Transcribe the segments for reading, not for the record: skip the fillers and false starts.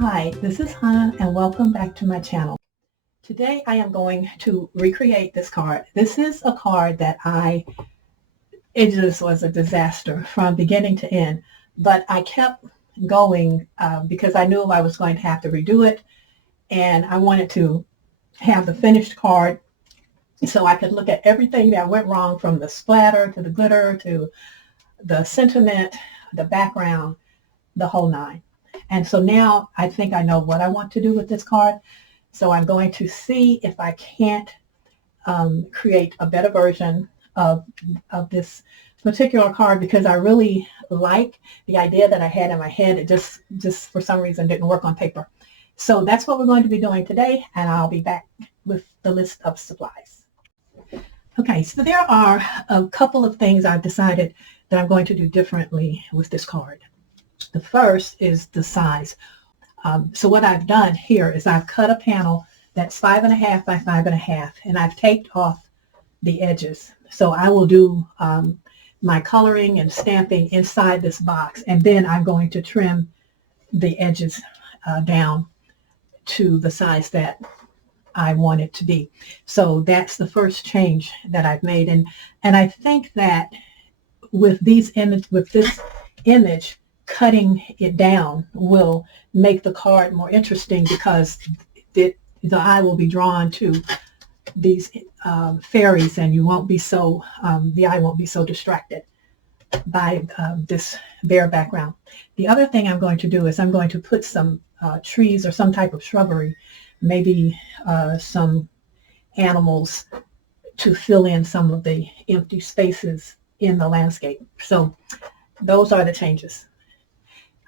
Hi, this is Hannah and welcome back to my channel. Today I am going to recreate this card. This is a card that it just was a disaster from beginning to end, but I kept going because I knew I was going to have to redo it, and I wanted to have the finished card so I could look at everything that went wrong, from the splatter to the glitter to the sentiment, the background, the whole nine. And so now I think I know what I want to do with this card. So I'm going to see if I can't create a better version of this particular card, because I really like the idea that I had in my head. It just for some reason didn't work on paper. So that's what we're going to be doing today, and I'll be back with the list of supplies. Okay, so there are a couple of things I've decided that I'm going to do differently with this card. The first is the size. So what I've done here is I've cut a panel that's 5.5 by 5.5, and I've taped off the edges. So I will do my coloring and stamping inside this box, and then I'm going to trim the edges down to the size that I want it to be. So that's the first change that I've made, and I think that with this image, cutting it down will make the card more interesting, because the eye will be drawn to these fairies, and you won't be so the eye won't be so distracted by this bare background. The other thing I'm going to do is I'm going to put some trees or some type of shrubbery, maybe some animals, to fill in some of the empty spaces in the landscape. So those are the changes.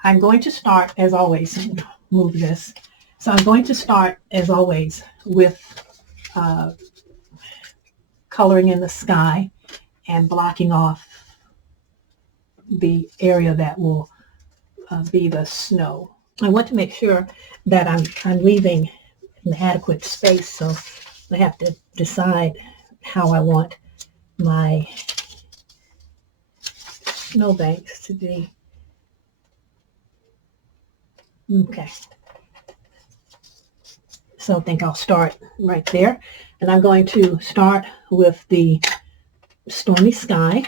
I'm going to start, as always, move this. So I'm going to start, as always, with coloring in the sky and blocking off the area that will be the snow. I want to make sure that I'm leaving an adequate space, so I have to decide how I want my snowbanks to be. Okay, so I think I'll start right there, and I'm going to start with the stormy sky.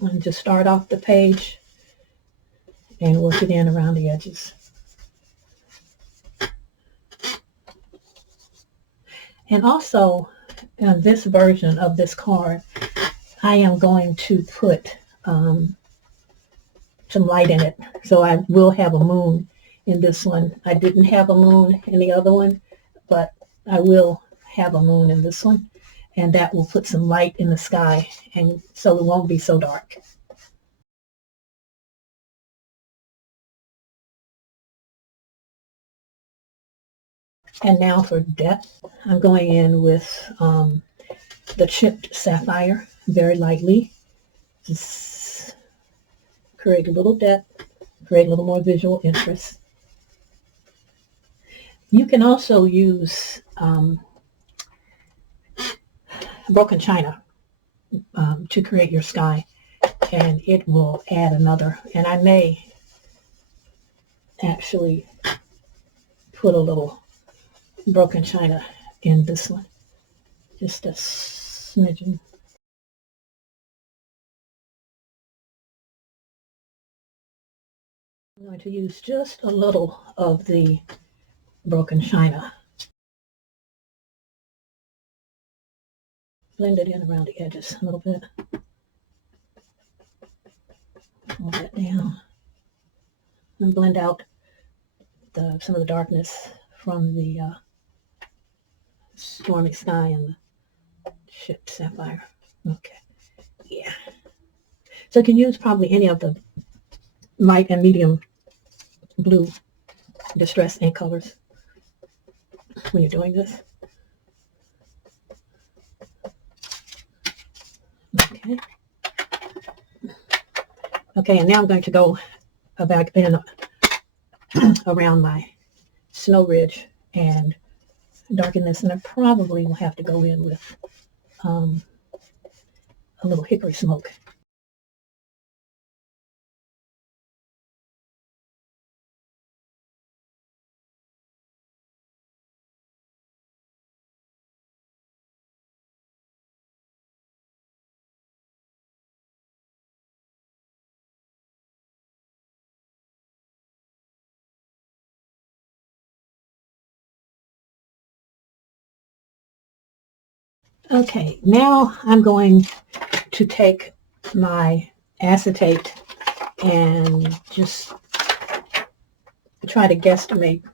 And just start off the page and work it in around the edges. And also, in this version of this card, I am going to put some light in it. So I will have a moon in this one. I didn't have a moon in the other one, but I will have a moon in this one. And that will put some light in the sky, and so it won't be so dark. And now for depth, I'm going in with the chipped sapphire very lightly. Just create a little depth, create a little more visual interest. You can also use broken china to create your sky, and it will add another. And I may actually put a little broken china in this one, just a smidgen. I'm going to use just a little of the broken china. Blend it in around the edges a little bit. Pull that down. And blend out some of the darkness from the stormy sky and the chipped sapphire. Okay, yeah. So you can use probably any of the light and medium blue distress ink colors when you're doing this. Okay. Okay, and now I'm going to go back in around my snow ridge and darken this, and I probably will have to go in with a little hickory smoke Okay, now I'm going to take my acetate and just try to guesstimate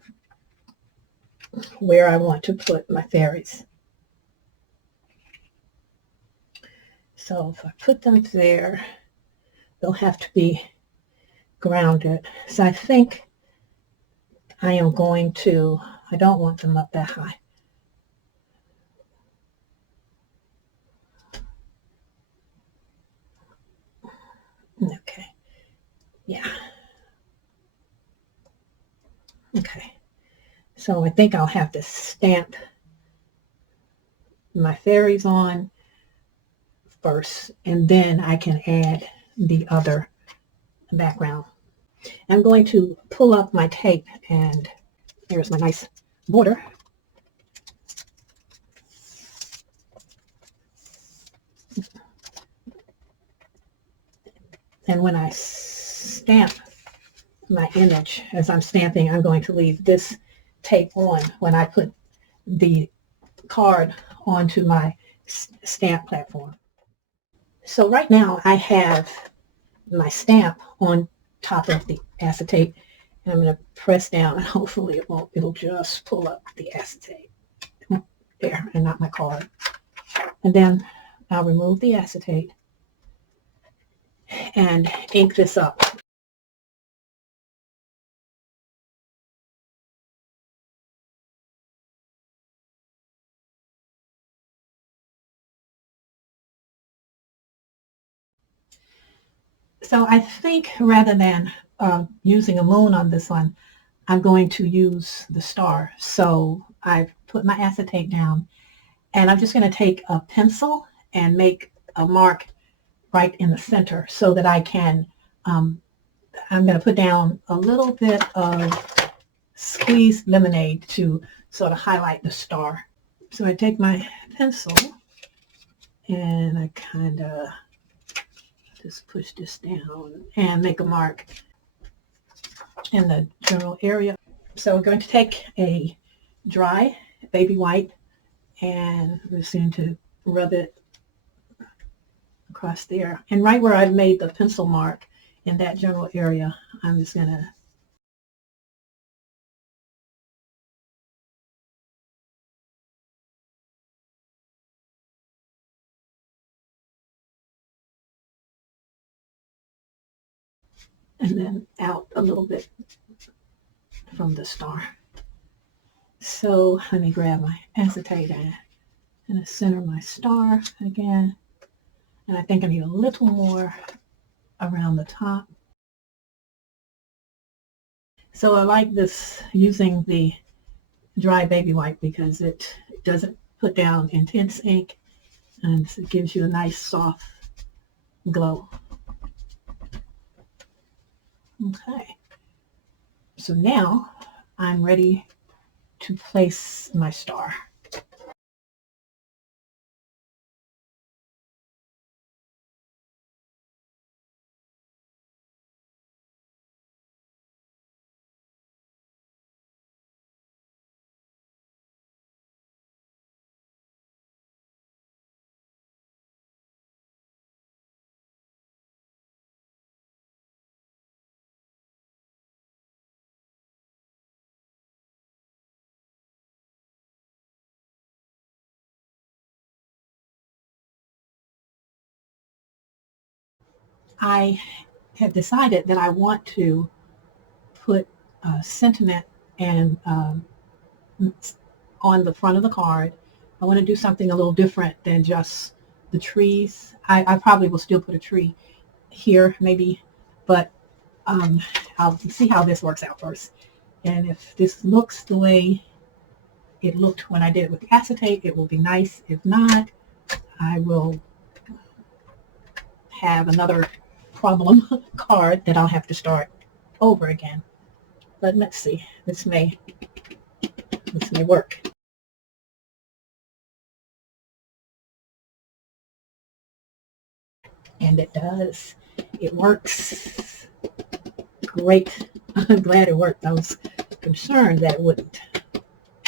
where I want to put my fairies. So if I put them there, they'll have to be grounded. So I think I am going to, I don't want them up that high. Okay, yeah. Okay, so I think I'll have to stamp my fairies on first, and then I can add the other background. I'm going to pull up my tape, and here's my nice border. And when I stamp my image, as I'm stamping, I'm going to leave this tape on when I put the card onto my stamp platform. So right now I have my stamp on top of the acetate, and I'm going to press down, and hopefully it'll just pull up the acetate there and not my card. And then I'll remove the acetate and ink this up. So I think rather than using a moon on this one, I'm going to use the star. So I've put my acetate down, and I'm just going to take a pencil and make a mark right in the center so that I can, I'm going to put down a little bit of squeezed lemonade to sort of highlight the star. So I take my pencil and I kind of just push this down and make a mark in the general area. So we're going to take a dry baby white, and we're just going to rub it across there. And right where I've made the pencil mark in that general area, I'm just going to and then out a little bit from the star. So let me grab my acetate and center my star again. And I think I need a little more around the top. So I like this using the dry baby white because it doesn't put down intense ink, and it gives you a nice soft glow. Okay, so now I'm ready to place my star. I have decided that I want to put sentiment and on the front of the card. I want to do something a little different than just the trees. I probably will still put a tree here maybe, but I'll see how this works out first. And if this looks the way it looked when I did it with the acetate, it will be nice. If not, I will have another problem card that I'll have to start over again. But let's see, this may work. And it does. It works. Great. I'm glad it worked. I was concerned that it wouldn't,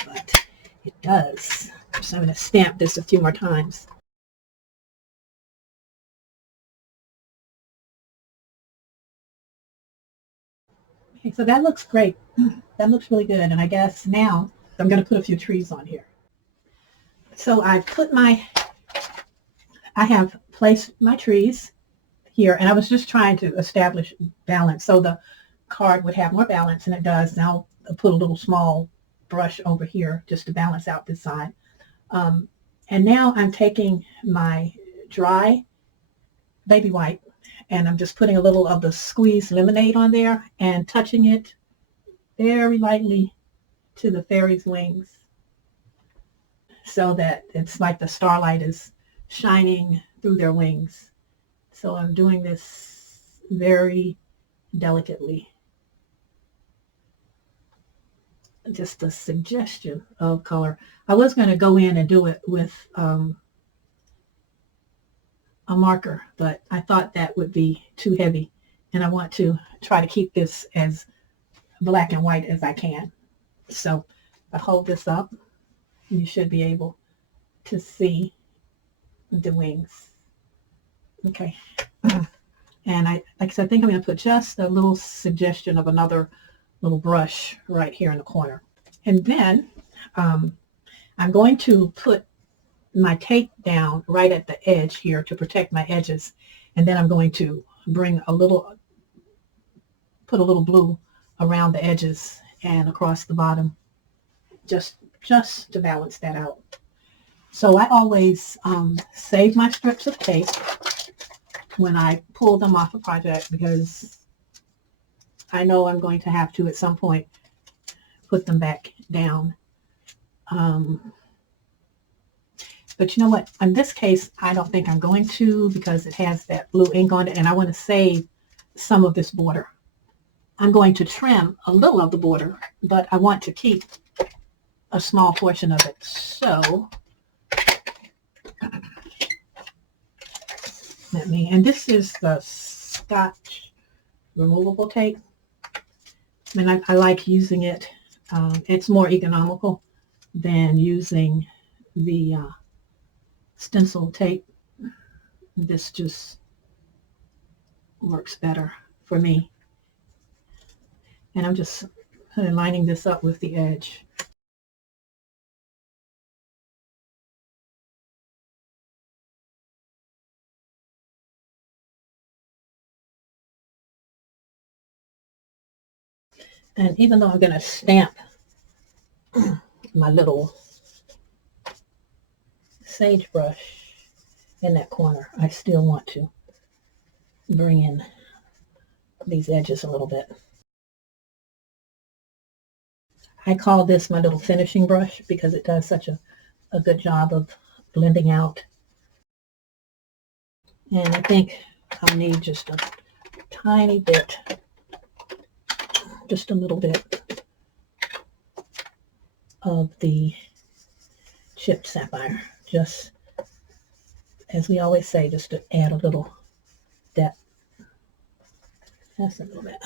but it does. So I'm going to stamp this a few more times. Okay, so that looks great. That looks really good. And I guess now I'm going to put a few trees on here. So I have placed my trees here, and I was just trying to establish balance so the card would have more balance, and it does. Now I'll put a little small brush over here just to balance out this side. And now I'm taking my dry baby white, and I'm just putting a little of the squeezed lemonade on there and touching it very lightly to the fairies' wings so that it's like the starlight is shining through their wings. So I'm doing this very delicately. Just a suggestion of color. I was going to go in and do it with a marker, but I thought that would be too heavy, and I want to try to keep this as black and white as I can. So if I hold this up, you should be able to see the wings. Okay. And like I said, I think I'm going to put just a little suggestion of another little brush right here in the corner. And then I'm going to put my tape down right at the edge here to protect my edges. And then I'm going to put a little blue around the edges and across the bottom, just to balance that out. So I always save my strips of tape when I pull them off a project, because I know I'm going to have to at some point put them back down. But you know what? In this case, I don't think I'm going to, because it has that blue ink on it, and I want to save some of this border. I'm going to trim a little of the border, but I want to keep a small portion of it. So and this is the Scotch removable tape. And I like using it. It's more economical than using the stencil tape. This just works better for me. And I'm just lining this up with the edge. And even though I'm going to stamp my little sagebrush in that corner, I still want to bring in these edges a little bit. I call this my little finishing brush because it does such a good job of blending out. And I think I'll need just a tiny bit, just a little bit of the chipped sapphire, just as we always say, just to add a little depth. That's a little bit.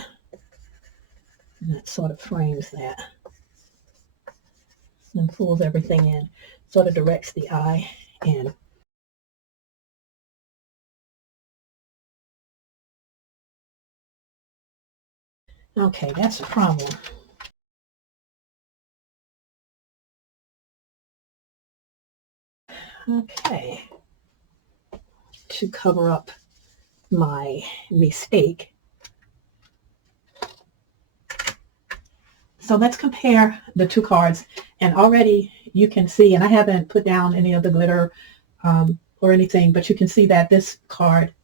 And that sort of frames that and pulls everything in, sort of directs the eye in. Okay, that's a problem. Okay, to cover up my mistake. So let's compare the two cards, and already you can see, and I haven't put down any of the glitter or anything, but you can see that this card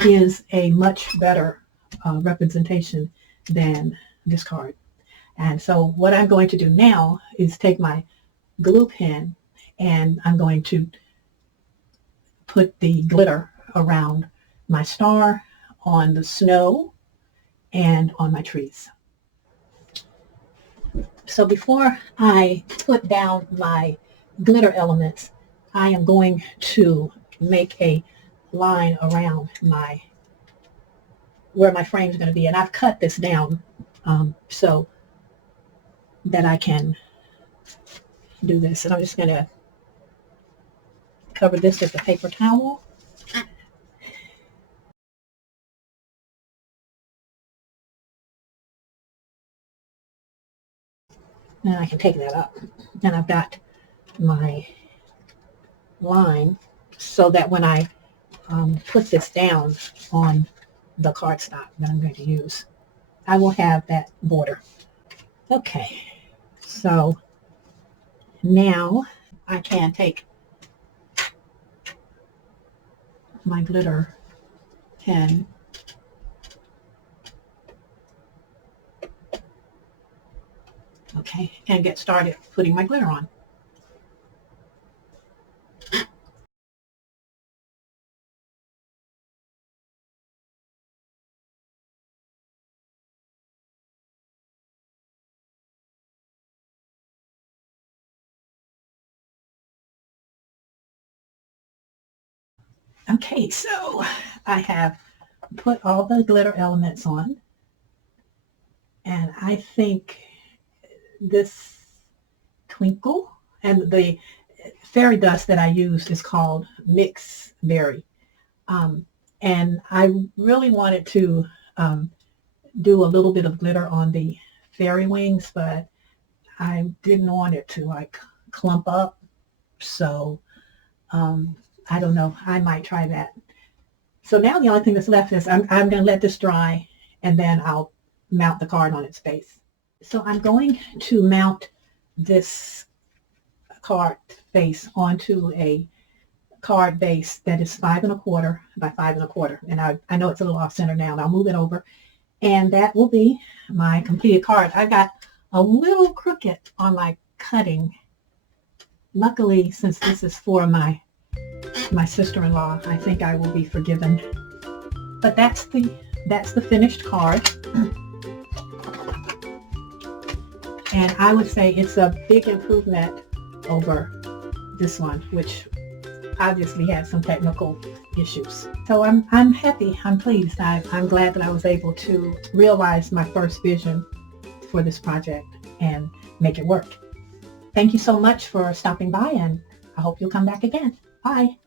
is a much better representation than this card. And so what I'm going to do now is take my glue pen, and I'm going to put the glitter around my star, on the snow, and on my trees. So before I put down my glitter elements, I am going to make a line around where my frame is going to be. And I've cut this down so that I can do this. And I'm just going to cover this with a paper towel. And I can take that up. And I've got my line so that when I put this down on the cardstock that I'm going to use, I will have that border. Okay, so now I can take my glitter pen and get started putting my glitter on. Okay, so I have put all the glitter elements on, and I think this twinkle, and the fairy dust that I use is called MISC Berry, and I really wanted to do a little bit of glitter on the fairy wings, but I didn't want it to like clump up, so I don't know, I might try that. So now the only thing that's left is I'm going to let this dry, and then I'll mount the card on its base. So I'm going to mount this card base onto a card base that is 5 1/4 by 5 1/4. And I know it's a little off center now, and I'll move it over. And that will be my completed card. I got a little crooked on my cutting. Luckily, since this is for my sister-in-law, I think I will be forgiven. But that's the finished card. And I would say it's a big improvement over this one, which obviously had some technical issues. So I'm happy, I'm pleased. I'm glad that I was able to realize my first vision for this project and make it work. Thank you so much for stopping by, and I hope you'll come back again. Bye.